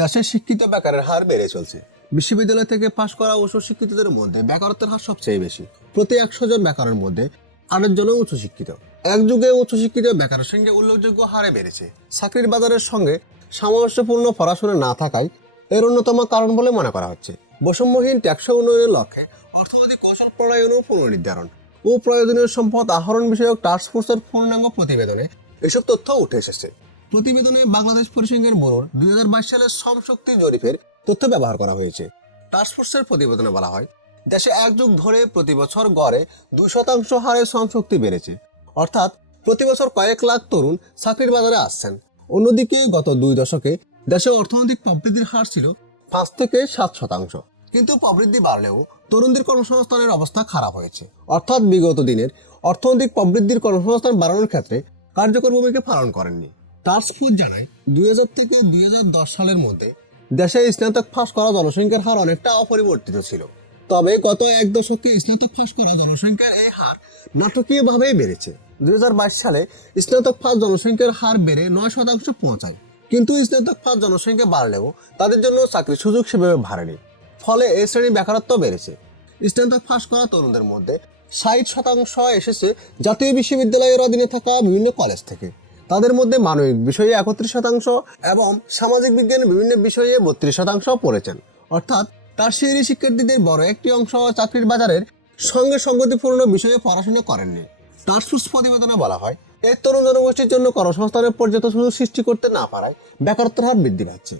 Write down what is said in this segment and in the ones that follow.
দেশের শিক্ষিত বেকারের হার বেড়ে চলছে। বিশ্ববিদ্যালয় থেকে পাশ করা উচ্চ শিক্ষিতদের মধ্যে বেকারত্বের হার সবচেয়ে বেশি। প্রতি একশো জন বেকারের মধ্যে আরেক জনও উচ্চশিক্ষিত। এক যুগে উচ্চশিক্ষিত বেকারের সঙ্গে উল্লেখযোগ্য হারে বেড়েছে। চাকরির বাজারের সঙ্গে সামঞ্জস্যপূর্ণ পড়াশোনা না থাকায় এর অন্যতম কারণ বলে মনে করা হচ্ছে। বৈষম্যহীন টেকসই উন্নয়নের লক্ষ্যে অর্থনৈতিক কৌশল প্রণয়ন ও পুনর্নির্ধারণ ও প্রয়োজনীয় সম্পদ আহরণ বিষয়ক টাস্কফোর্সের পূর্ণাঙ্গ প্রতিবেদনে এসব তথ্য উঠে এসেছে। প্রতিবেদনে বাংলাদেশ পরিসংখ্যান ব্যুরোর দুই হাজার বাইশ সালের শ্রম শক্তি জরিপের তথ্য ব্যবহার করা হয়েছে। টাস্কফোর্সের প্রতিবেদনে বলা হয়, দেশে এক যুগ ধরে প্রতি বছর গড়ে দুই শতাংশ হারে শ্রম শক্তি বেড়েছে। অর্থাৎ প্রতি বছর কয়েক লাখ তরুণ চাকরির বাজারে আসছেন। অন্যদিকে গত দুই দশকে দেশে অর্থনৈতিক প্রবৃদ্ধির হার ছিল পাঁচ থেকে সাত শতাংশ। কিন্তু প্রবৃদ্ধি বাড়লেও তরুণদের কর্মসংস্থানের অবস্থা খারাপ হয়েছে। অর্থাৎ বিগত দিনের অর্থনৈতিক প্রবৃদ্ধির কর্মসংস্থান বাড়ানোর ক্ষেত্রে কার্যকর ভূমিকা পালন করেননি। টাস্কফোর্স জানায়, দুই হাজার থেকে দুই হাজার দশ সালের মধ্যে দেশে স্নাতক ফাঁস করা জনসংখ্যার হার অনেকটা অপরিবর্তিত ছিল। তবে গত এক দশকে স্নাতক ফাঁস করা জনসংখ্যার এই হার নাটকীয়ভাবে বেড়েছে। দু হাজার বাইশ সালে স্নাতক ফাঁস জনসংখ্যার হার বেড়ে নয় শতাংশ পৌঁছায়। কিন্তু স্নাতক ফাঁস জনসংখ্যা বাড়লেও তাদের জন্য চাকরির সুযোগ সেভাবে বাড়েনি। ফলে এই শ্রেণি বেকারত্ব বেড়েছে। স্নাতক ফাঁস করা তরুণদের মধ্যে ষাট শতাংশ এসেছে জাতীয় বিশ্ববিদ্যালয়ের অধীনে থাকা বিভিন্ন কলেজ থেকে। তাদের মধ্যে মানবিক বিষয়ে একত্রিশ শতাংশ এবং সামাজিক বিজ্ঞানের বিভিন্ন বিষয়ে বত্রিশ শতাংশ পড়েছেন। অর্থাৎ তার টার্সিয়ারি শিক্ষার্থীদের বড় একটি অংশ চাকরির বাজারের সঙ্গে সঙ্গতিপূর্ণ বিষয়ে পড়াশোনা করেননি। তার টার্সফোর্স প্রতিবেদনে বলা হয় এই তরুণ জনগোষ্ঠীর জন্য কর্মসংস্থানের পর্যাপ্ত সুযোগ সৃষ্টি করতে না পারায় বেকারত্বের হার বৃদ্ধি পাচ্ছে।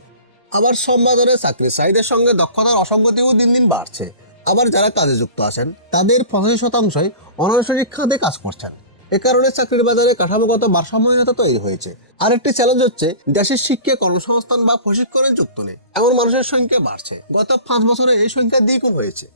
আবার সম্বাদনে চাকরির চাহিদার সঙ্গে দক্ষতার অসঙ্গতিও দিন দিন বাড়ছে। আবার যারা কাজে যুক্ত আছেন, তাদের পঁচাশি শতাংশই অনানুষ্ঠানিক খাতে কাজ করছেন। এ কারণে চাকরির বাজারে কাঠামোগত ভারসাম্যহীনতা তৈরি হয়েছে। আরেকটি চ্যালেঞ্জ হচ্ছে, দেশের শিক্ষা, কর্মসংস্থান বা প্রশিক্ষণের যুক্ত নেই। এমন মানুষের সংখ্যা বাড়ছে। গত পাঁচ বছরে এই সংখ্যা দ্বিগুণ হয়েছে।